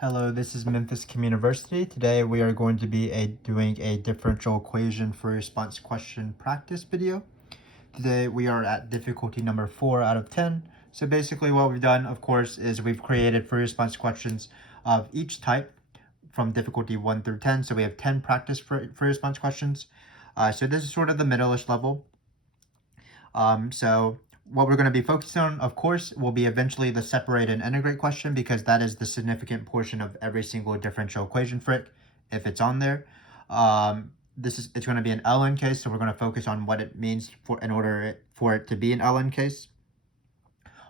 Hello, this is Memphis Communiversity. Today we are going to be doing a differential equation for response question practice video. Today we are at difficulty number 4 out of 10. So basically what we've done, of course, is we've created free response questions of each type from difficulty 1 through 10. So we have 10 practice free response questions. So this is sort of the middle-ish level. So what we're going to be focusing on, of course, will be eventually the separate and integrate question, because that is the significant portion of every single differential equation frick, if it's on there. It's going to be an ln case, so we're going to focus on what it means in order for it to be an ln case.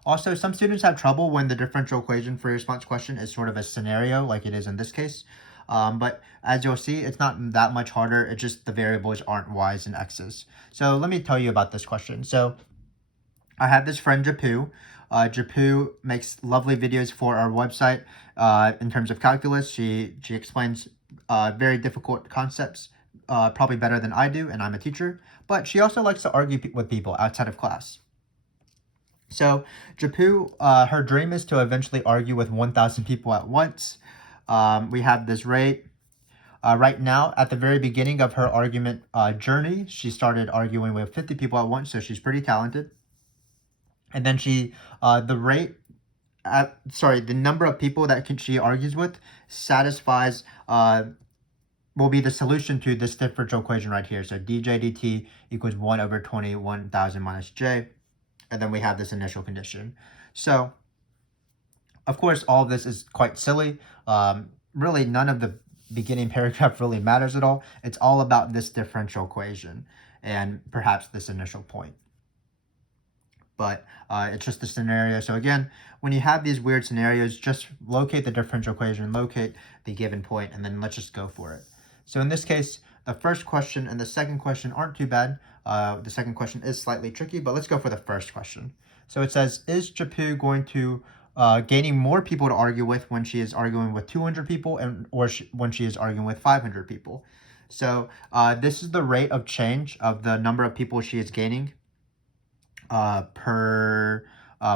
Also, some students have trouble when the differential equation for response question is sort of a scenario like it is in this case. But as you'll see, it's not that much harder. It's just the variables aren't y's and x's. So let me tell you about this question. So I have this friend, Japu. Japu makes lovely videos for our website in terms of calculus. She explains very difficult concepts probably better than I do, and I'm a teacher. But she also likes to argue with people outside of class. So Japu, her dream is to eventually argue with 1,000 people at once. We have this rate. Right now, at the very beginning of her argument journey, she started arguing with 50 people at once, so she's pretty talented. And then the number of people that she argues with satisfies, will be the solution to this differential equation right here. So dj dt equals 1 over 20, 1,000 minus j. And then we have this initial condition. So, of course, all of this is quite silly. Really, none of the beginning paragraph really matters at all. It's all about this differential equation and perhaps this initial point. But it's just a scenario. So again, when you have these weird scenarios, just locate the differential equation, locate the given point, and then let's just go for it. So in this case, the first question and the second question aren't too bad. The second question is slightly tricky, but let's go for the first question. So it says, is Japu going to gaining more people to argue with when she is arguing with 200 people or when she is arguing with 500 people? So this is the rate of change of the number of people she is gaining per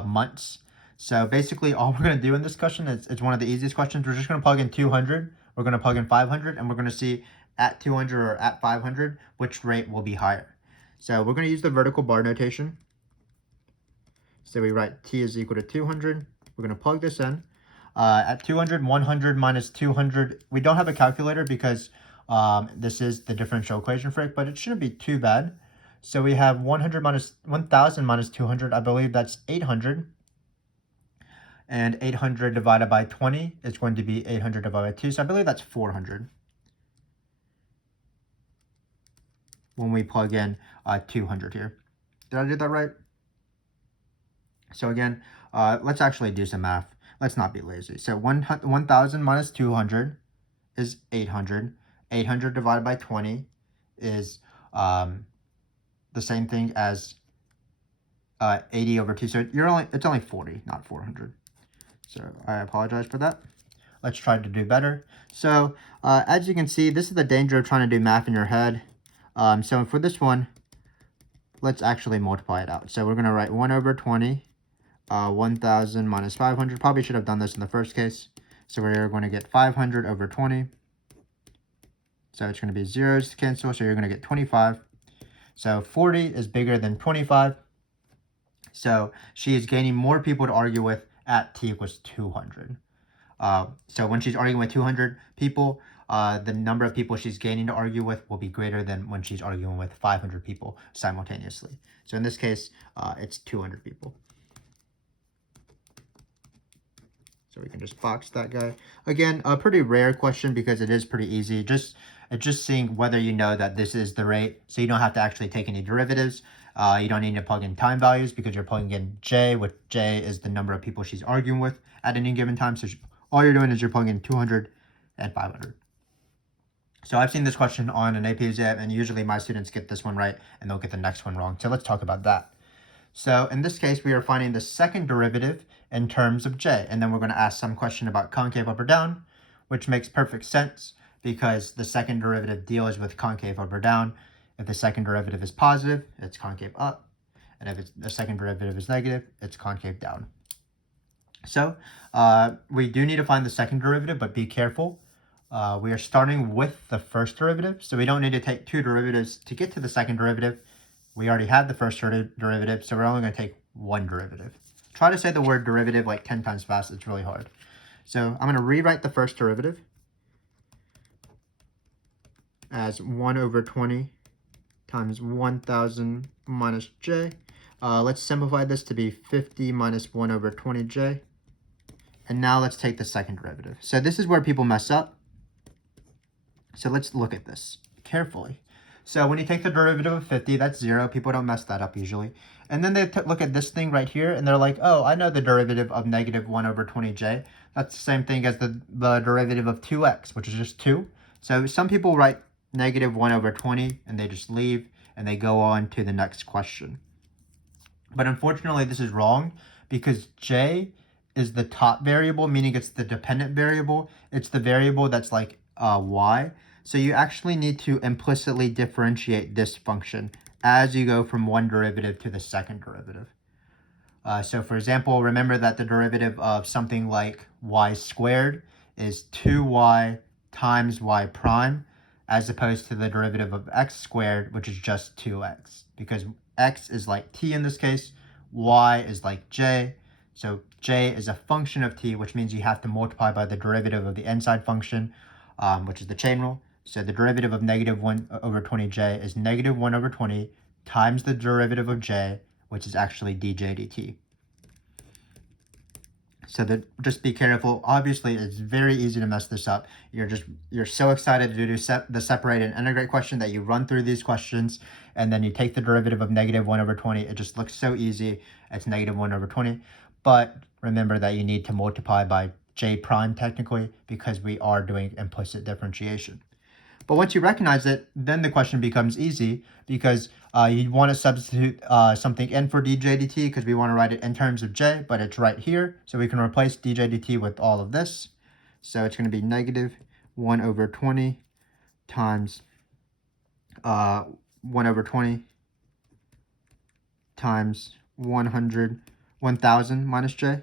months. So basically all we're going to do in this question is, it's one of the easiest questions. We're just going to plug in 200, we're going to plug in 500, and we're going to see at 200 or at 500 which rate will be higher. So we're going to use the vertical bar notation. So we write t is equal to 200. We're going to plug this in. At 200, 100 minus 200, we don't have a calculator because this is the differential equation frick, but it shouldn't be too bad. So we have 1,000 minus 200, I believe that's 800. And 800 divided by 20 is going to be 800 divided by 2. So I believe that's 400. When we plug in 200 here. Did I do that right? So again, let's actually do some math. Let's not be lazy. So 1,000 minus 200 is 800. 800 divided by 20 is the same thing as 80 over 2. So it's only 40, not 400. So I apologize for that. Let's try to do better. So as you can see, this is the danger of trying to do math in your head. So for this one, let's actually multiply it out. So we're going to write 1 over 20, 1,000 minus 500. Probably should have done this in the first case. So we're going to get 500 over 20. So it's going to be zeros to cancel. So you're going to get 25. So 40 is bigger than 25. So she is gaining more people to argue with at t equals 200. So when she's arguing with 200 people, the number of people she's gaining to argue with will be greater than when she's arguing with 500 people simultaneously. So in this case, it's 200 people. So we can just box that guy. Again, a pretty rare question because it is pretty easy. It's just seeing whether you know that this is the rate, so you don't have to actually take any derivatives. You don't need to plug in time values because you're plugging in j, which j is the number of people she's arguing with at any given time. So all you're doing is you're plugging in 200 and 500. So I've seen this question on an AP exam, and usually my students get this one right and they'll get the next one wrong. So let's talk about that. So in this case, we are finding the second derivative in terms of j, and then we're going to ask some question about concave up or down, which makes perfect sense because the second derivative deals with concave up or down. If the second derivative is positive, it's concave up, and if the second derivative is negative, it's concave down. So we do need to find the second derivative, but be careful. We are starting with the first derivative, so we don't need to take two derivatives to get to the second derivative. We already had the first derivative, so we're only going to take one derivative. Try to say the word derivative like 10 times fast. It's really hard. So I'm going to rewrite the first derivative as 1 over 20 times 1,000 minus j. Let's simplify this to be 50 minus 1 over 20j. And now let's take the second derivative. So this is where people mess up. So let's look at this carefully. So when you take the derivative of 50, that's 0. People don't mess that up usually. And then they look at this thing right here, and they're like, oh, I know the derivative of negative 1 over 20j. That's the same thing as the derivative of 2x, which is just 2. So some people write negative 1 over 20, and they just leave, and they go on to the next question. But unfortunately, this is wrong, because j is the top variable, meaning it's the dependent variable. It's the variable that's like y. So you actually need to implicitly differentiate this function as you go from one derivative to the second derivative. So for example, remember that the derivative of something like y squared is 2y times y prime, as opposed to the derivative of x squared, which is just 2x, because x is like t in this case, y is like j. So j is a function of t, which means you have to multiply by the derivative of the inside function, which is the chain rule. So the derivative of negative 1 over 20j is negative 1 over 20 times the derivative of j, which is actually dj dt. So just be careful. Obviously, it's very easy to mess this up. You're so excited to do the separate and integrate question that you run through these questions, and then you take the derivative of negative 1 over 20. It just looks so easy. It's negative 1 over 20. But remember that you need to multiply by j prime technically, because we are doing implicit differentiation. But once you recognize it, then the question becomes easy, because you want to substitute something in for dj dt, because we want to write it in terms of j, but it's right here. So we can replace dj dt with all of this. So it's going to be negative 1 over 20 times 1 over 20 times 1,000 minus j.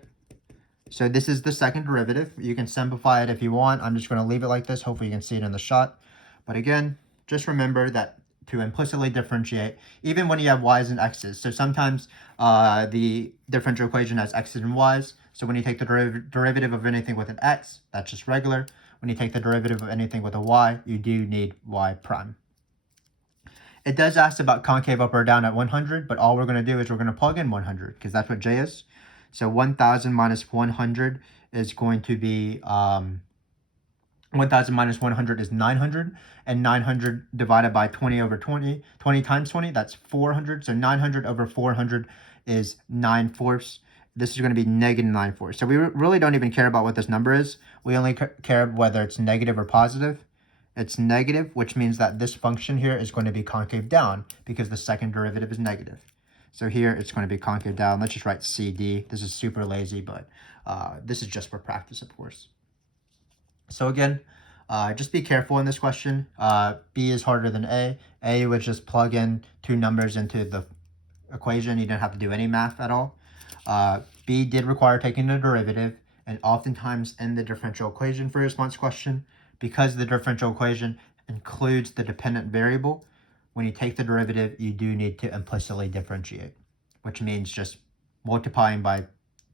So this is the second derivative. You can simplify it if you want. I'm just going to leave it like this. Hopefully you can see it in the shot. But again, just remember that to implicitly differentiate, even when you have y's and x's. So sometimes the differential equation has x's and y's. So when you take the derivative of anything with an x, that's just regular. When you take the derivative of anything with a y, you do need y prime. It does ask about concave up or down at 100, but all we're going to do is we're going to plug in 100, because that's what j is. So 1,000 minus 100 is going to be 1,000 minus 100 is 900, and 900 divided by 20 over 20, 20 times 20, that's 400. So 900 over 400 is 9/4. This is going to be negative 9/4. So we really don't even care about what this number is. We only care whether it's negative or positive. It's negative, which means that this function here is going to be concave down, because the second derivative is negative. So here it's going to be concave down. Let's just write CD. This is super lazy, but this is just for practice, of course. So again, just be careful in this question. B is harder than A. A would just plug in two numbers into the equation. You didn't have to do any math at all. B did require taking the derivative, and oftentimes in the differential equation for response question, because the differential equation includes the dependent variable, when you take the derivative, you do need to implicitly differentiate, which means just multiplying by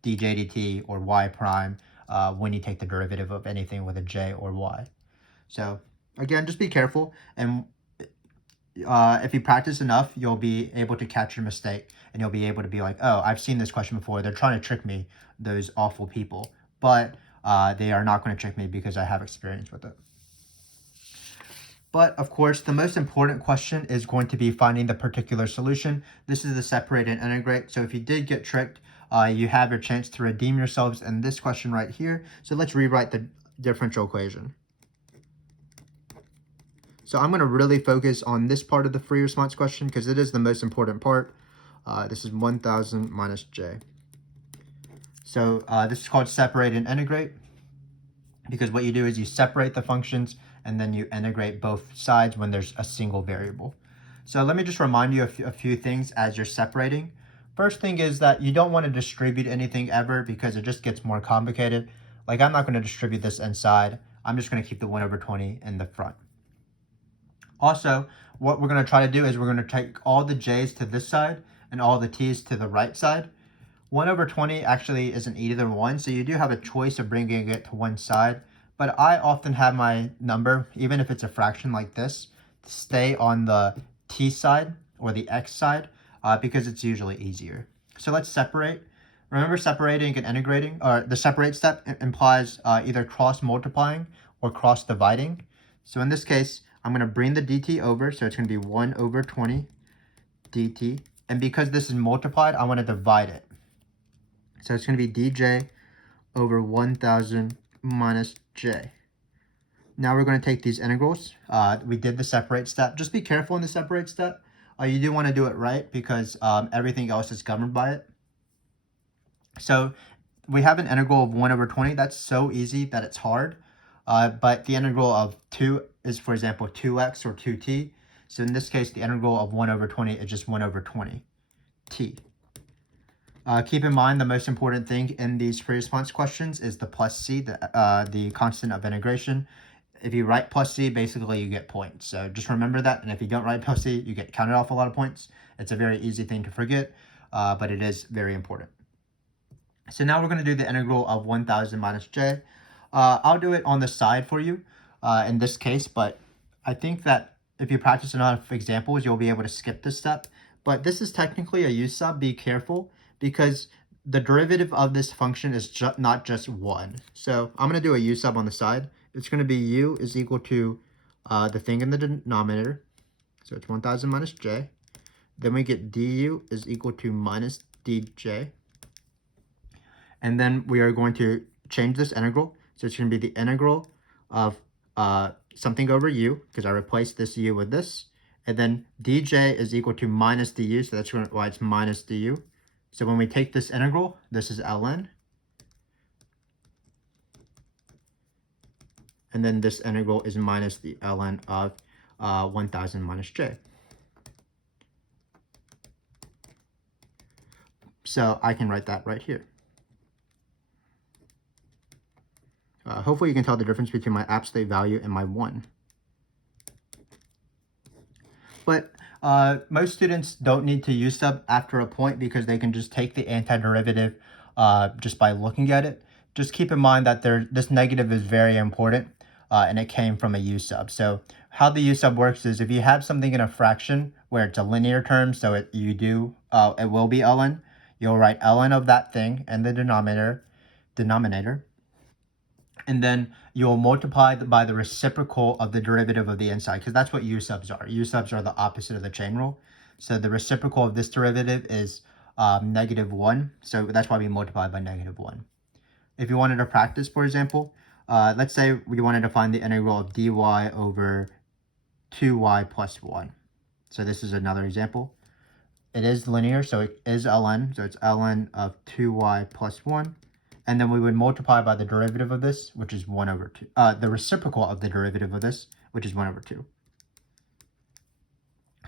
dj dt or y prime when you take the derivative of anything with a j or y. So again, just be careful, and if you practice enough, you'll be able to catch your mistake, and you'll be able to be like, oh, I've seen this question before. They're trying to trick me, those awful people. But they are not going to trick me, because I have experience with it. But of course, the most important question is going to be finding the particular solution. This is the separate and integrate. So if you did get tricked, you have your chance to redeem yourselves in this question right here. So let's rewrite the differential equation. So I'm going to really focus on this part of the free response question, because it is the most important part. This is 1,000 minus j. So this is called separate and integrate, because what you do is you separate the functions, and then you integrate both sides when there's a single variable. So let me just remind you a few things as you're separating. First thing is that you don't want to distribute anything ever because it just gets more complicated. Like I'm not going to distribute this inside. I'm just going to keep the 1 over 20 in the front. Also, what we're going to try to do is we're going to take all the j's to this side and all the t's to the right side. 1 over 20 actually isn't either one, so you do have a choice of bringing it to one side. But I often have my number, even if it's a fraction like this, stay on the t side or the x side because it's usually easier. So let's separate. Remember, separating and integrating, or the separate step implies either cross multiplying or cross dividing. So in this case, I'm going to bring the dt over, so it's going to be 1 over 20 dt. And because this is multiplied, I want to divide it. So it's going to be dj over 1000 minus j. Now we're going to take these integrals. We did the separate step. Just be careful in the separate step. You do want to do it right because everything else is governed by it. So we have an integral of 1 over 20. That's so easy that it's hard. But the integral of 2 is, for example, 2x or 2t. So in this case, the integral of 1 over 20 is just 1 over 20 t. Keep in mind the most important thing in these free response questions is the plus c, the constant of integration. If you write plus c, basically you get points. So just remember that. And if you don't write plus c, you get counted off a lot of points. It's a very easy thing to forget, but it is very important. So now we're going to do the integral of 1000 minus j. I'll do it on the side for you in this case, but I think that if you practice enough examples, you'll be able to skip this step. But this is technically a u sub. Be careful, because the derivative of this function is not just 1. So I'm going to do a u sub on the side. It's going to be u is equal to the thing in the denominator. So it's 1000 minus j. Then we get du is equal to minus dj. And then we are going to change this integral. So it's going to be the integral of something over u, because I replaced this u with this. And then dj is equal to minus du, so that's why it's minus du. So when we take this integral, this is ln. And then this integral is minus the ln of 1000 minus j. So I can write that right here. Hopefully you can tell the difference between my absolute value and my 1. But most students don't need to u sub after a point because they can just take the antiderivative just by looking at it. Just keep in mind that this negative is very important and it came from a u sub. So how the u sub works is if you have something in a fraction where it's a linear term, so it will be ln, you'll write ln of that thing in the denominator. And then you'll multiply by the reciprocal of the derivative of the inside, because that's what u subs are. U subs are the opposite of the chain rule. So the reciprocal of this derivative is -1. So that's why we multiply by -1. If you wanted to practice, for example, let's say we wanted to find the integral of dy over 2y plus 1. So this is another example. It is linear, so it is ln. So it's ln of 2y plus 1. And then we would multiply by the derivative of this, which is 1 over 2. The reciprocal of the derivative of this, which is 1 over 2.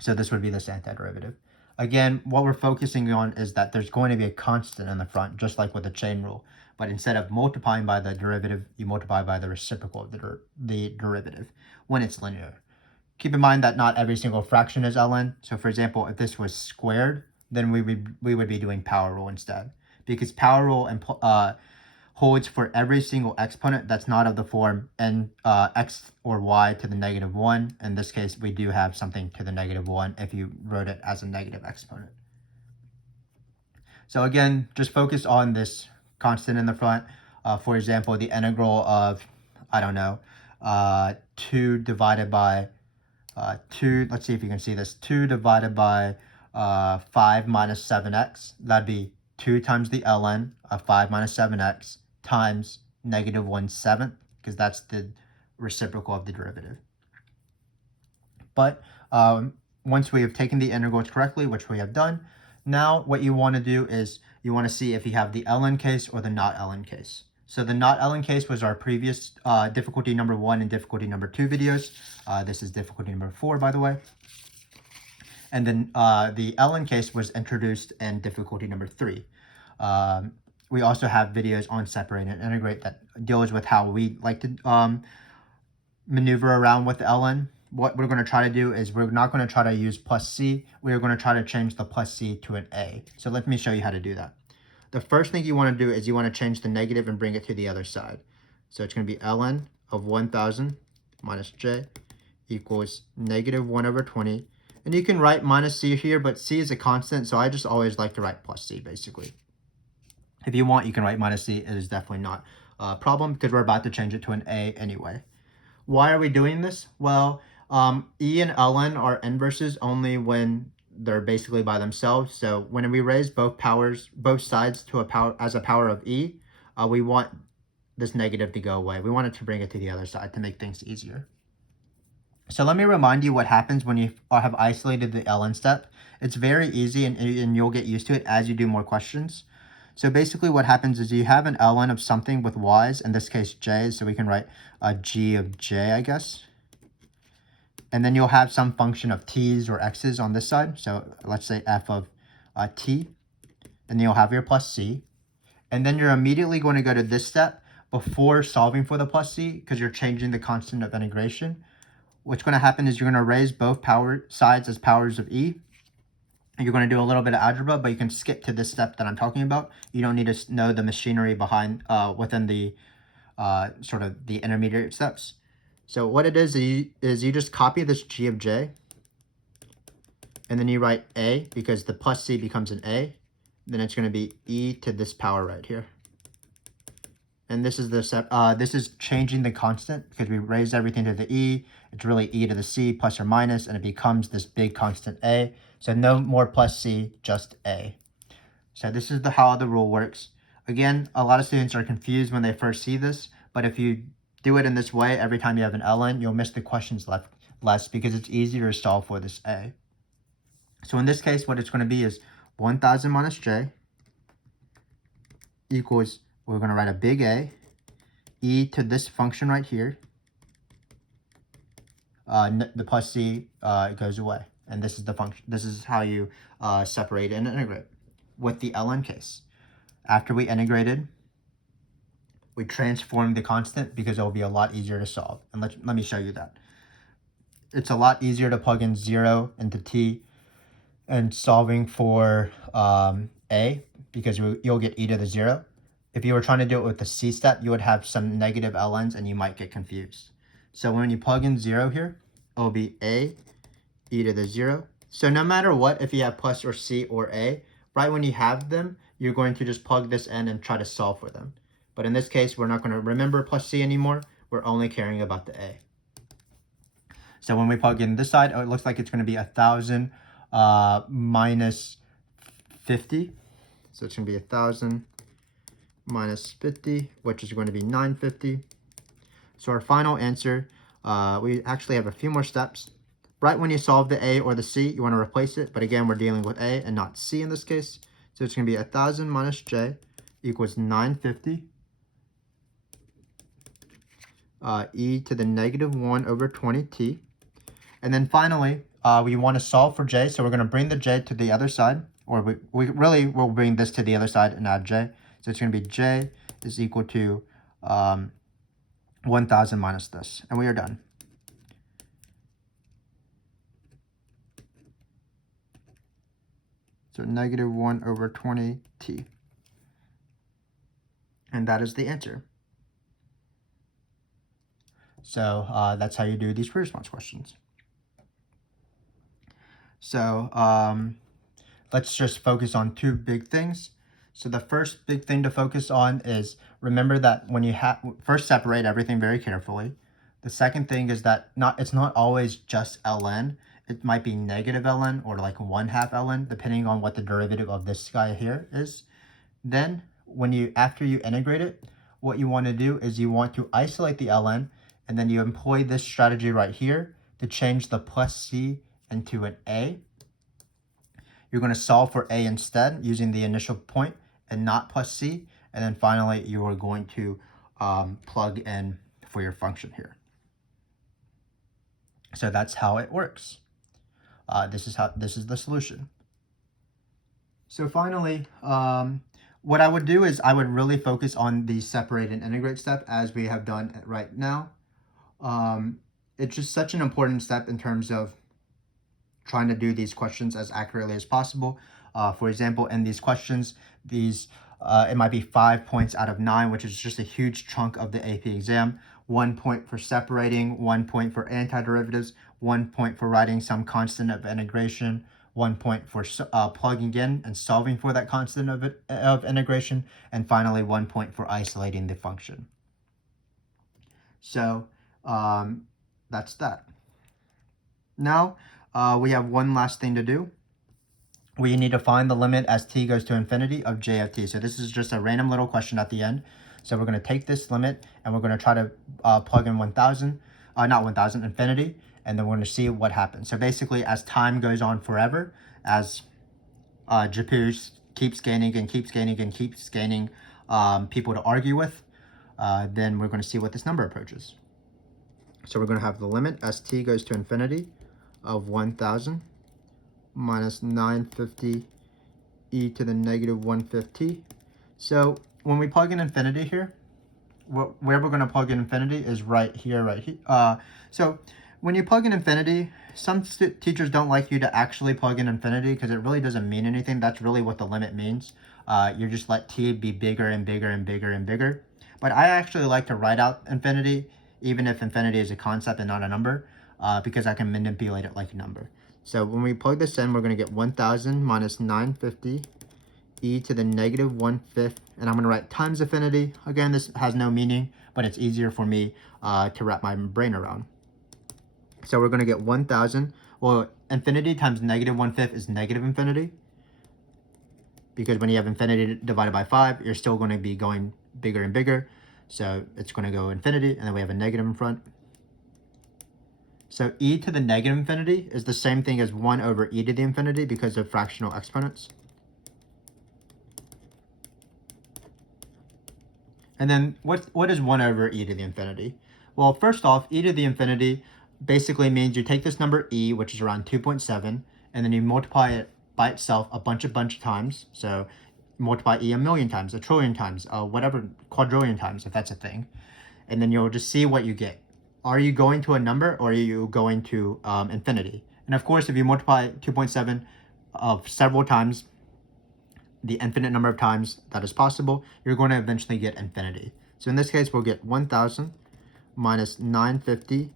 So this would be this antiderivative. Again, what we're focusing on is that there's going to be a constant in the front, just like with the chain rule. But instead of multiplying by the derivative, you multiply by the reciprocal of the derivative when it's linear. Keep in mind that not every single fraction is ln. So for example, if this was squared, then we would be doing power rule instead. Because power rule holds for every single exponent that's not of the form n x or y to the -1. In this case, we do have something to the -1 if you wrote it as a negative exponent. So again, just focus on this constant in the front. For example, the integral of, I don't know, 2 divided by 2, let's see if you can see this, 2 divided by 5 minus 7x, that'd be 2 times the ln of 5 minus 7x times -1/7, because that's the reciprocal of the derivative. But once we have taken the integrals correctly, which we have done, now what you want to do is you want to see if you have the ln case or the not ln case. So the not ln case was our previous difficulty number 1 and difficulty number 2 videos. This is difficulty number 4, by the way. And then the ln case was introduced in difficulty number 3. We also have videos on separate and integrate that deals with how we like to maneuver around with ln. What we're going to try to do is we're not going to try to use plus c. We're going to try to change the plus c to an a. So let me show you how to do that. The first thing you want to do is you want to change the negative and bring it to the other side. So it's going to be ln of 1000 minus j equals negative 1 over 20. And you can write minus c here, but c is a constant, so I just always like to write plus c, basically. If you want, you can write minus c. It is definitely not a problem because we're about to change it to an a anyway. Why are we doing this? Well, e and ln are inverses only when they're basically by themselves. So when we raise both sides to a power as a power of e, we want this negative to go away. We want it to bring it to the other side to make things easier. So let me remind you what happens when you have isolated the ln step. It's very easy and you'll get used to it as you do more questions. So basically what happens is you have an ln of something with y's, in this case j, so we can write a g of j, I guess. And then you'll have some function of t's or x's on this side. So let's say f of t. And you'll have your plus c. And then you're immediately going to go to this step before solving for the plus c because you're changing the constant of integration. What's going to happen is you're going to raise both sides as powers of e. You're going to do a little bit of algebra, but you can skip to this step that I'm talking about. You don't need to know the machinery behind within the sort of the intermediate steps. So what it is you just copy this g of j, and then you write a because the plus c becomes an a. Then it's going to be e to this power right here. And this is this is changing the constant because we raised everything to the e. It's really e to the c plus or minus, and it becomes this big constant a. So no more plus c, just a. So this is how the rule works. Again, a lot of students are confused when they first see this, but if you do it in this way, every time you have an ln, you'll miss the questions less because it's easier to solve for this a. So in this case, what it's going to be is 1000 minus j equals, we're going to write a big A, e to this function right here. The plus c goes away. And this is the function. This is how you separate and integrate with the ln case. After we integrated, we transformed the constant because it will be a lot easier to solve. And let me show you that. It's a lot easier to plug in 0 into t and solving for a because you'll get e to the 0. If you were trying to do it with the c step, you would have some negative ln's and you might get confused. So when you plug in 0 here, it will be a e to the 0. So no matter what, if you have plus or c or a, right when you have them, you're going to just plug this in and try to solve for them. But in this case, we're not going to remember plus c anymore. We're only caring about the a. So when we plug in this side, it looks like it's going to be 1000 minus 50. So it's going to be 1000 minus 50, which is going to be 950. So our final answer, we actually have a few more steps. Right when you solve the a or the c, you want to replace it. But again, we're dealing with a and not c in this case. So it's going to be 1000 minus j equals 950. E to the negative 1 over 20t. And then finally, we want to solve for j. So we're going to bring the j to the other side. Or we really will bring this to the other side and add j. So it's going to be j is equal to 1000 minus this. And we are done. So negative 1 over 20t. And that is the answer. So that's how you do these pre-response questions. So let's just focus on two big things. So the first big thing to focus on is remember that when you first separate everything very carefully. The second thing is that it's not always just ln. It might be negative ln or like 1/2 ln, depending on what the derivative of this guy here is. Then after you integrate it, what you want to do is you want to isolate the ln, and then you employ this strategy right here to change the plus c into an a. You're going to solve for a instead using the initial point and not plus c. And then finally, you are going to plug in for your function here. So that's how it works. this is the solution. So finally, what I would do is I would really focus on the separate and integrate step as we have done right now. It's just such an important step in terms of trying to do these questions as accurately as possible. For example, in these questions, it might be 5 points out of 9, which is just a huge chunk of the AP exam. 1 point for separating, 1 point for antiderivatives, 1 point for writing some constant of integration, 1 point for plugging in and solving for that constant of integration, and finally 1 point for isolating the function. So that's that. Now we have one last thing to do. We need to find the limit as t goes to infinity of j of t. So this is just a random little question at the end. So we're going to take this limit and we're going to try to plug in 1,000, not 1,000, infinity, and then we're going to see what happens. So basically, as time goes on forever, as Japu keeps gaining and keeps gaining and keeps gaining people to argue with, then we're going to see what this number approaches. So we're going to have the limit as t goes to infinity of 1,000 minus 950 e to the negative 150. So when we plug in infinity here, where we're going to plug in infinity is right here. So when you plug in infinity, some teachers don't like you to actually plug in infinity because it really doesn't mean anything. That's really what the limit means. You just let t be bigger and bigger and bigger and bigger. But I actually like to write out infinity, even if infinity is a concept and not a number, because I can manipulate it like a number. So when we plug this in, we're going to get 1,000 minus 950 e to the negative 1/5, and I'm going to write times infinity. Again, this has no meaning, but it's easier for me to wrap my brain around. So we're going to get 1,000. Well, infinity times negative 1/5 is negative infinity, because when you have infinity divided by 5, you're still going to be going bigger and bigger. So it's going to go infinity, and then we have a negative in front. So e to the negative infinity is the same thing as 1 over e to the infinity because of fractional exponents. And then what is 1 over e to the infinity? Well, first off, e to the infinity basically means you take this number e, which is around 2.7, and then you multiply it by itself a bunch of times. So multiply e a million times, a trillion times, whatever, quadrillion times, if that's a thing. And then you'll just see what you get. Are you going to a number, or are you going to infinity? And of course, if you multiply 2.7 several times, the infinite number of times that is possible, you're going to eventually get infinity. So in this case, we'll get 1,000 minus 950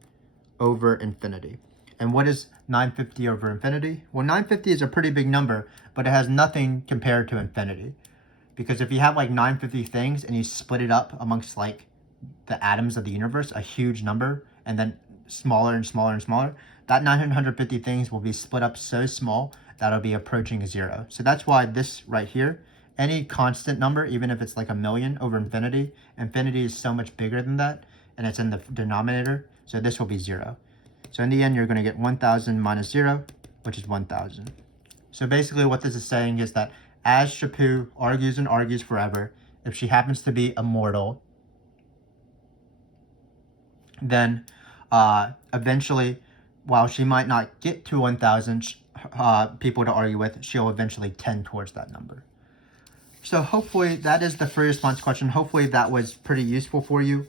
over infinity. And what is 950 over infinity? Well, 950 is a pretty big number, but it has nothing compared to infinity. Because if you have like 950 things and you split it up amongst like the atoms of the universe, a huge number, and then smaller and smaller and smaller, that 950 things will be split up so small that'll be approaching 0. So that's why this right here, any constant number, even if it's like a million over infinity, infinity is so much bigger than that, and it's in the denominator, so this will be 0. So in the end, you're going to get 1,000 minus 0, which is 1,000. So basically what this is saying is that as Chapu argues and argues forever, if she happens to be immortal, then eventually, while she might not get to 1,000 people to argue with, she'll eventually tend towards that number. So hopefully that is the free response question. Hopefully that was pretty useful for you.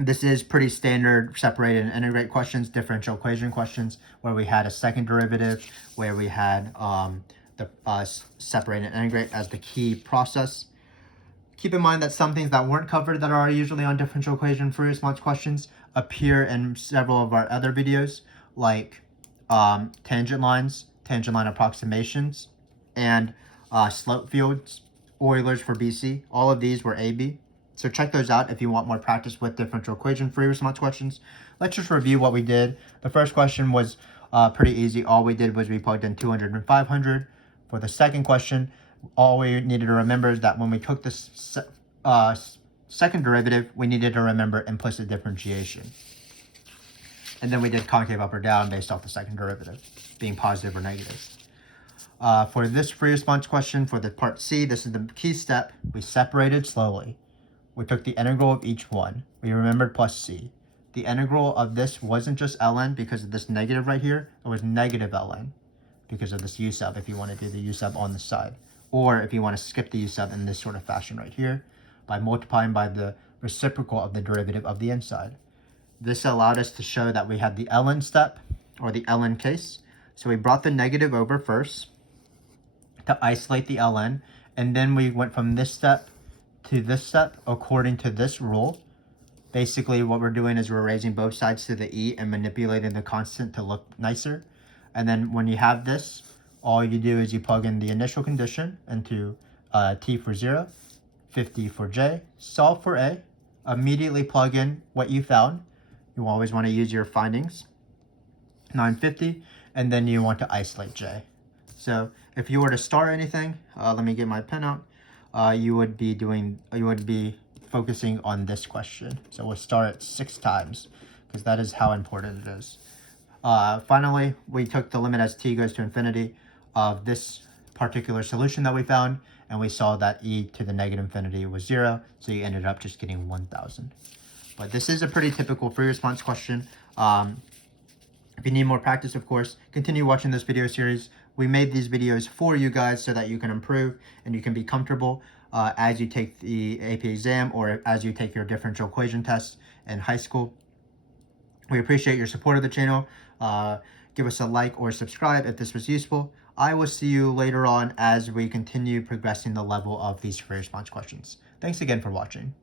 This is pretty standard separated and integrate questions, differential equation questions, where we had a second derivative, where we had the separate and integrate as the key process. Keep in mind that some things that weren't covered that are usually on differential equation free response questions appear in several of our other videos, like tangent lines, tangent line approximations, and slope fields, Euler's for BC. All of these were AB. So check those out if you want more practice with differential equation free response questions. Let's just review what we did. The first question was pretty easy. All we did was we plugged in 200 and 500. For the second question, all we needed to remember is that when we took this second derivative, we needed to remember implicit differentiation. And then we did concave up or down based off the second derivative, being positive or negative. For this free response question, for the part C, this is the key step. We separated slowly. We took the integral of each one. We remembered plus C. the integral of this wasn't just ln because of this negative right here, it was negative ln because of this u sub if you want to do the u sub on the side. Or if you want to skip the u sub in this sort of fashion right here by multiplying by the reciprocal of the derivative of the inside. This allowed us to show that we had the ln step, or the ln case. So we brought the negative over first to isolate the ln, and then we went from this step to this step according to this rule. Basically, what we're doing is we're raising both sides to the e and manipulating the constant to look nicer. And then when you have this, all you do is you plug in the initial condition into t for 0, 50 for j, solve for a, immediately plug in what you found. You always want to use your findings, 950, and then you want to isolate j. So if you were to start anything, let me get my pen out, you would be focusing on this question. So we'll start it 6 times because that is how important it is. Finally, we took the limit as t goes to infinity of this particular solution that we found, and we saw that e to the negative infinity was 0, so you ended up just getting 1000. But this is a pretty typical free response question. If you need more practice, of course, continue watching this video series. We made these videos for you guys so that you can improve and you can be comfortable as you take the AP exam or as you take your differential equation test in high school. We appreciate your support of the channel. Give us a like or subscribe if this was useful. I will see you later on as we continue progressing the level of these free response questions. Thanks again for watching.